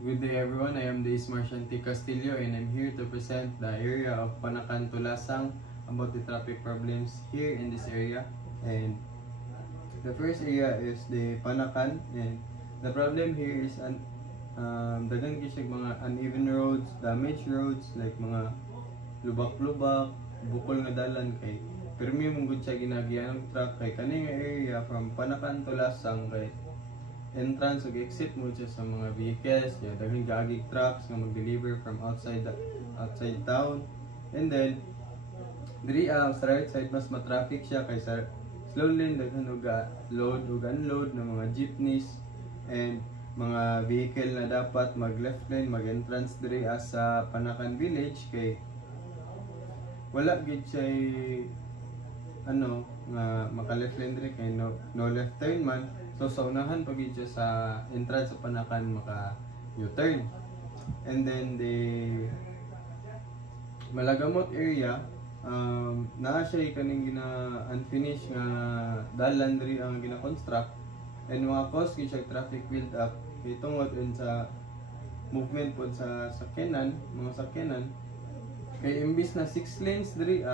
Good day everyone, I am Days Marcianti Castillo and I'm here to present the area of Panakan, Tulasang about the traffic problems here in this area. And the first area is the Panakan, and the problem here is dagan kisig mga uneven roads, damaged roads like mga lubak-lubak, bukol nga dalan kay permi mong gud siya ginagiyan ng truck kay kani nga area from Panakan to Lasang kay entrance ug exit mo siya sa mga vehicles, daghang gaagig trucks nga mag-deliver from outside town. And then diri sa right side mas ma-traffic siya kay sa slow lane daghan og load ug unload ng mga jeepneys and mga vehicle na dapat mag left lane mag entrance diri sa Panakan village kay wala gid siya nga maka left lane diri kay no left turn man. So sa unahan pag siya sa entrance sa Panakan maka U-turn. And then the Malagamot area, naa siya kaning unfinished nga dalan diri ang gina-construct and mga cause siya traffic build up itungod sa movement pod sa sakyanan, mga sakyanan kay imbis na 6 lanes diri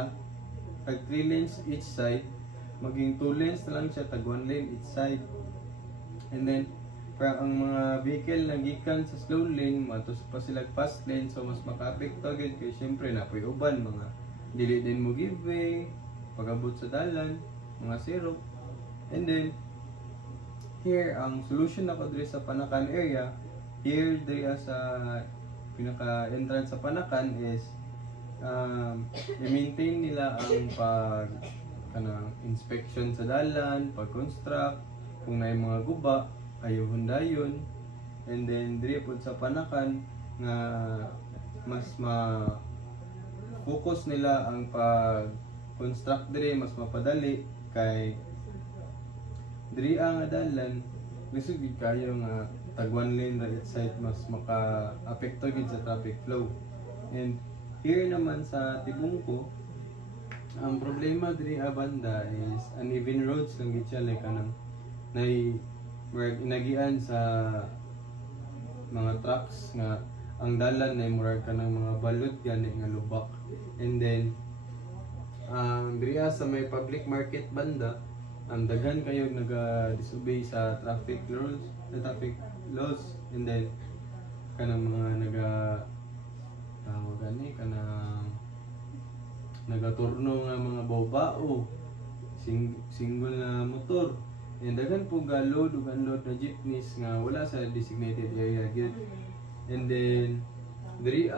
tag 3 lanes each side maging 2 lanes na lang siya tag 1 lane each side. And then ang mga vehicle na gikan sa slow lane matos pa sila fast lane, so mas maka-apekto gid kay syempre napoy uban mga dili din mo give way pag-abot sa dalan mga zero. And then here ang solution nako diri sa Panakan area, here diri sa pinaka entrance sa Panakan is i-maintain nila ang inspection sa dalan, pag-construct kung na mga guba ayuhon dayon. And then diri pod sa Panakan nga mas focus nila ang pag-construct diri mas mapadali kay diri ang dalan lisod gid kayo nga tag 1 lane right side mas maka-apekto gid sa traffic flow. And here naman sa Tibungko ang problema diri banda is uneven roads lang gid siya like inagian sa mga trucks nga ang dalan na murag ka ng mga balot gani nga lubak. And then diri sa may public market banda ang daghan kayo naga-disobey sa traffic laws and then kanang mga nagaturno nga mga bawbao single na motor. And daghan po load ug unload na jeepneys nga wala sa designated area gid. And then diri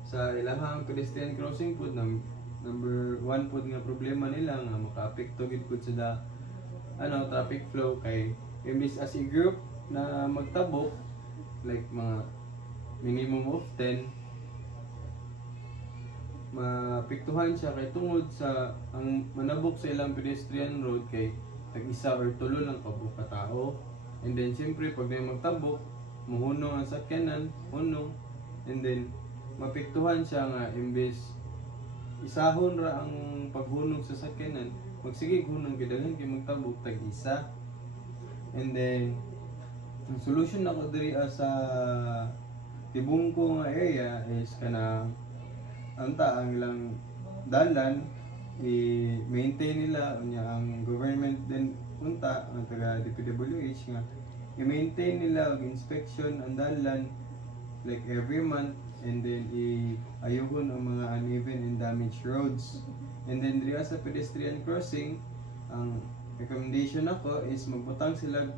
sa ilahang pedestrian crossing pod number 1 pod nga problema nila nga maka-apekto gid pod sa traffic flow kay imbis as a group na magtabok like mga minimum of 10 maapektuhan siya kay tungod sa ang manabok sa ilang pedestrian road kay tag-isa or tulo lang ka tao. And then siyempre pag may magtabok muhunong ang sakyanan, hunong, and then mapektuhan siya nga imbes isahon ra ang paghunong sa sakyanan magsigig hunong gidaghan kay magtabok tag-isa. And then ang solution nako diri sa Tibungko nga area is ang ilang dalan i-maintain nila ang government din punta ang taga DPWH nga i-maintain nila og inspection ang dalan like every month. And then ayuhon ang mga uneven and damaged roads. And then diri sa pedestrian crossing ang recommendation nako is magbutang sila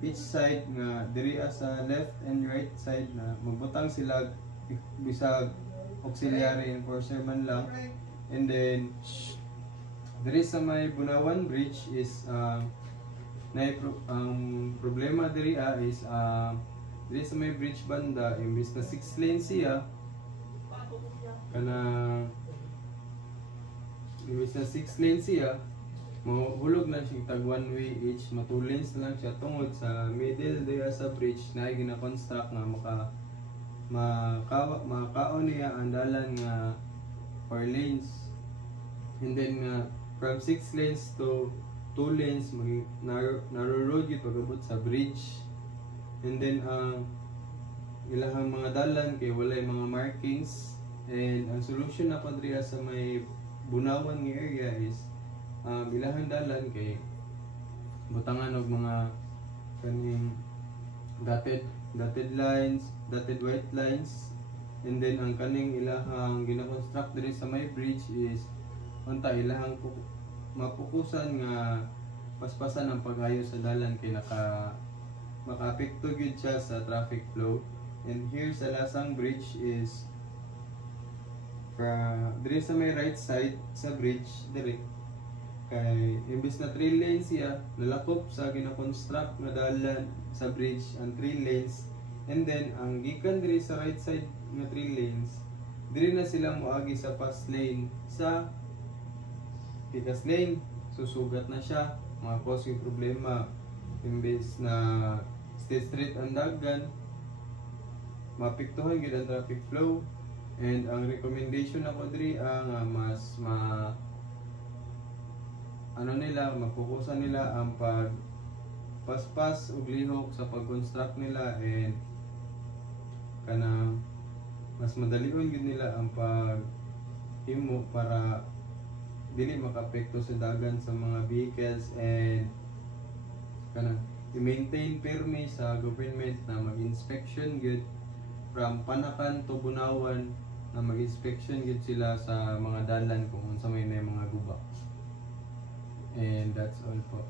each side nga diri sa left and right side na magbutang sila bisag auxiliary enforcer man lang. And then diri sa may Bunawan Bridge is problema diri is diri sa may bridge banda imbis na 6 lanes siya mahulog na siya tag 1 way each, 2 lanes na lang siya tungod sa middle diri sa bridge na gina-construct nga makaon niya ang dalan nga 4 lanes. And then from 6 lanes to 2 lanes narrow road yun pag-abot sa bridge. And then ilahang mga dalan kay walay mga markings, and ang solution na padriya sa may bunawan nga area is ilahang dalan kay butangan og mga kaning dotted lines, dotted white lines, and then ang kaning ilahang gina-construct diri sa may bridge is unta ilahang mapukusan nga paspasan ang pag-ayo sa dalan kay maka-apekto gyud siya sa traffic flow. And here sa lasang bridge is diri sa may right side sa bridge diri kay imbis na 3 lanes siya, nalakop sa gina-construct nga dalan sa bridge ang 3 lanes, and then ang gikan diri sa right side nga 3 lanes diri na sila moagi sa fast lane sa pikas lane, susugat na siya, mga cause yung problema. Imbes na stay straight ang dagan, mapiktuhan gyud ang traffic flow. And ang recommendation ako diri ang mas mafokusan nila ang paspas ug lihok sa pag-construct nila, and kanang mas madalion gyud nila ang paghimo para dili makaapekto sa dagan sa mga vehicles, and kanang i-maintain permi sa government na mag-inspection gyud from Panakan to Bunawan, na mag-inspection gyud sila sa mga dalan kung unsa may mga guba. And that's all po.